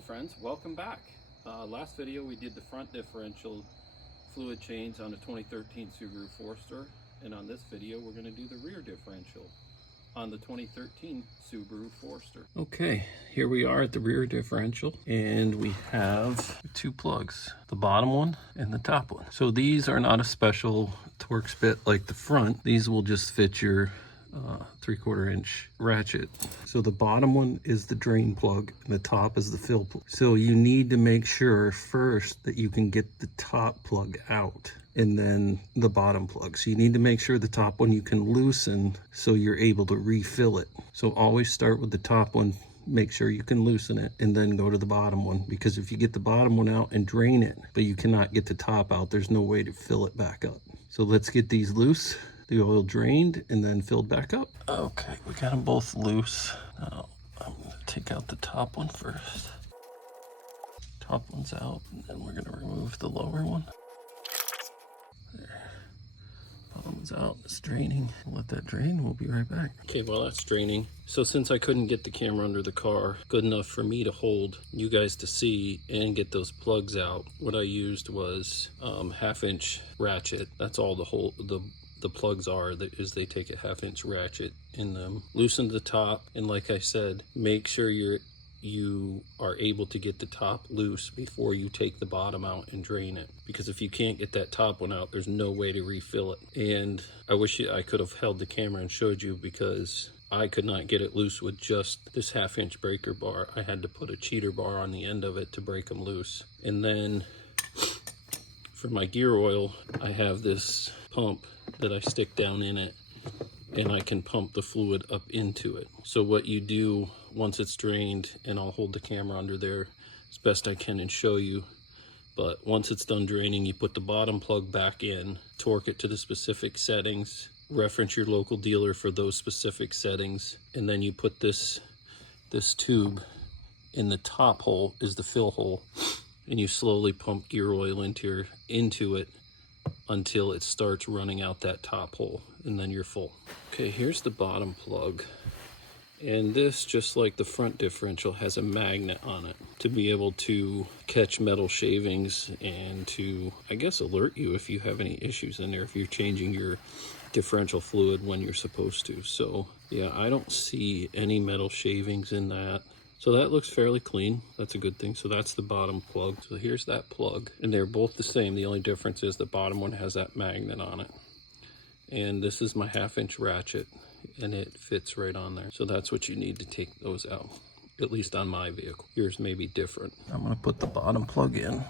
Hello friends, welcome back. Last video we did the front differential fluid change on the 2013 Subaru Forester, and on this video we're going to do the rear differential on the 2013 Subaru Forester. Okay, here we are at the rear differential, and we have two plugs, the bottom one and the top one. So these are not a special Torx bit like the front. These will just fit your 3/4 inch ratchet. So the bottom one is the drain plug and the top is the fill plug. So you need to make sure first that you can get the top plug out and then the bottom plug. So you need to make sure the top one you can loosen so you're able to refill it. So always start with the top one, make sure you can loosen it, and then go to the bottom one, because if you get the bottom one out and drain it but you cannot get the top out, there's no way to fill it back up. So let's get these loose, the oil drained and then filled back up. Okay, we got them both loose. Now I'm gonna take out the top one first. Top one's out, and then we're gonna remove the lower one. There. Bottom one's out, it's draining. We'll let that drain, we'll be right back. Okay, well that's draining. So since I couldn't get the camera under the car good enough for me to hold, you guys to see and get those plugs out, what I used was 1/2 inch ratchet. That's all the plugs are, is they take a 1/2 inch ratchet in them. Loosen the top, and like I said, make sure you are able to get the top loose before you take the bottom out and drain it, because if you can't get that top one out, there's no way to refill it. And I wish I could have held the camera and showed you, because I could not get it loose with just this 1/2 inch breaker bar. I had to put a cheater bar on the end of it to break them loose. And then for my gear oil, I have this pump that I stick down in it, and I can pump the fluid up into it. So what you do once it's drained, and I'll hold the camera under there as best I can and show you, but once it's done draining, you put the bottom plug back in, torque it to the specific settings, reference your local dealer for those specific settings, and then you put this tube in the top hole, is the fill hole, and you slowly pump gear oil into it until it starts running out that top hole, and then you're full. Okay, here's the bottom plug, and this, just like the front differential, has a magnet on it to be able to catch metal shavings and to, I guess, alert you if you have any issues in there, if you're changing your differential fluid when you're supposed to. So yeah, I don't see any metal shavings in that. So that looks fairly clean. That's a good thing. So that's the bottom plug. So here's that plug, and they're both the same. The only difference is the bottom one has that magnet on it. And this is my 1/2 inch ratchet, and it fits right on there. So that's what you need to take those out, at least on my vehicle. Yours may be different. I'm gonna put the bottom plug in.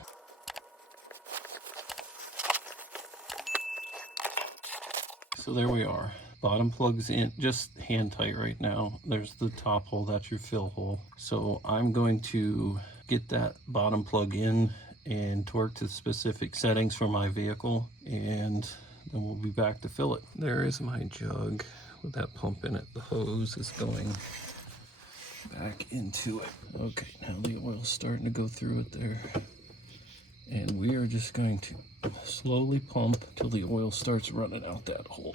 So there we are. Bottom plug's in, just hand tight right now. There's the top hole, that's your fill hole. So I'm going to get that bottom plug in and torque to specific settings for my vehicle, and then we'll be back to fill it. There is my jug with that pump in it. The hose is going back into it. Okay, now the oil's starting to go through it there. And we are just going to slowly pump till the oil starts running out that hole.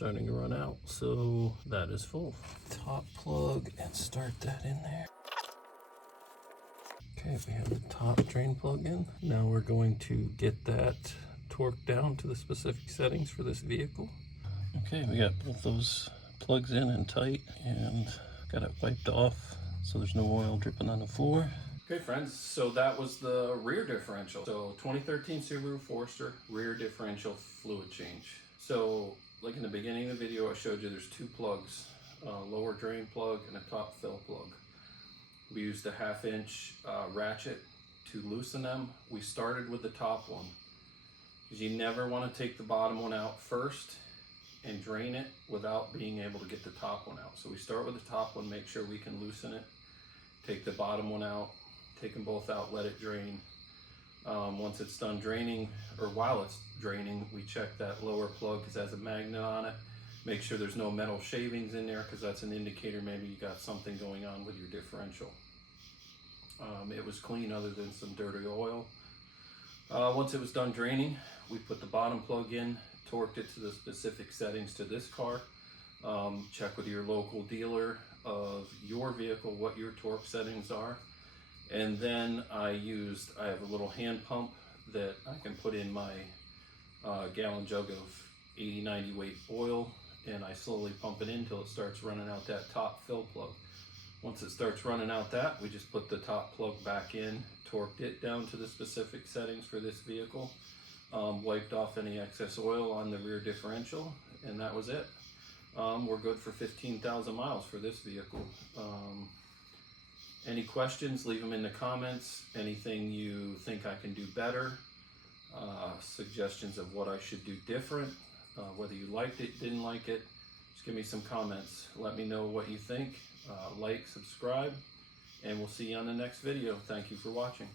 starting to run out, so that is full. Top plug and start that in there. Okay, we have the top drain plug in. Now we're going to get that torque down to the specific settings for this vehicle. Okay, we got both those plugs in and tight, and got it wiped off so there's no oil dripping on the floor. Okay friends, so that was the rear differential. So 2013 Subaru Forester rear differential fluid change. So like in the beginning of the video I showed you there's two plugs, a lower drain plug and a top fill plug. We used a 1/2 inch ratchet to loosen them. We started with the top one because you never want to take the bottom one out first and drain it without being able to get the top one out. So we start with the top one, make sure we can loosen it, take the bottom one out, take them both out, let it drain. Once it's done draining, or while it's draining, we check that lower plug because it has a magnet on it. Make sure there's no metal shavings in there because that's an indicator maybe you got something going on with your differential. It was clean other than some dirty oil. Once it was done draining, we put the bottom plug in, torqued it to the specific settings to this car. Check with your local dealer of your vehicle what your torque settings are. And then I have a little hand pump that I can put in my gallon jug of 80-90 weight oil, and I slowly pump it in until it starts running out that top fill plug. Once it starts running out that, we just put the top plug back in, torqued it down to the specific settings for this vehicle, wiped off any excess oil on the rear differential, and that was it. We're good for 15,000 miles for this vehicle. Any questions, leave them in the comments. Anything you think I can do better, suggestions of what I should do different, whether you liked it, didn't like it, just give me some comments. Let me know what you think. Like, subscribe, and we'll see you on the next video. Thank you for watching.